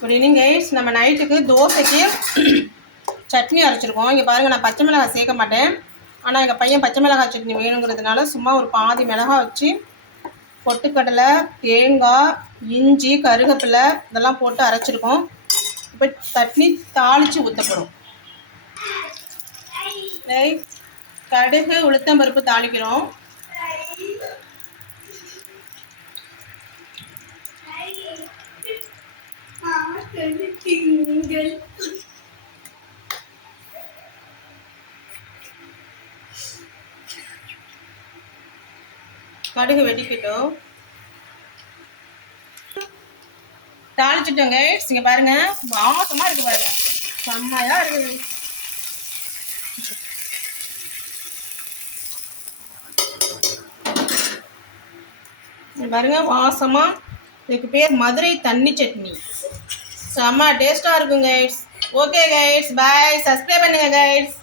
Good evening guys. நம்ம நைட்டுக்கு தோசைக்கு சட்னி அரைச்சிருக்கோம். இங்கே பாருங்கள், நான் பச்சை மிளகாய் சேர்க்க மாட்டேன். ஆனால் எங்கள் பையன் பச்சை மிளகாய் சட்னி வேணுங்கிறதுனால சும்மா ஒரு பாதி மிளகாய் வச்சு பொட்டுக்கடலை, தேங்காய், இஞ்சி, கருவேப்பிலை இதெல்லாம் போட்டு அரைச்சிருக்கோம். இப்போ சட்னி தாளித்து ஊற்றப்படும். கடுகு, உளுத்தம்பருப்பு தாளிக்கிறோம். கடுகு வெடிக்கட்டும். தாளிச்சுட்டோங்க. இங்கே பாருங்க, வாசமா இருக்கு பாருங்க, செம்மையா இருக்குது. பாருங்க வாசமா. இதுக்கு பேர் மதுரை தண்ணி சட்னி. செம்ம டேஸ்டா இருக்கும் கைஸ். ஓகே கைஸ், பாய். சப்ஸ்கிரைப் பண்ணுங்க கைஸ்.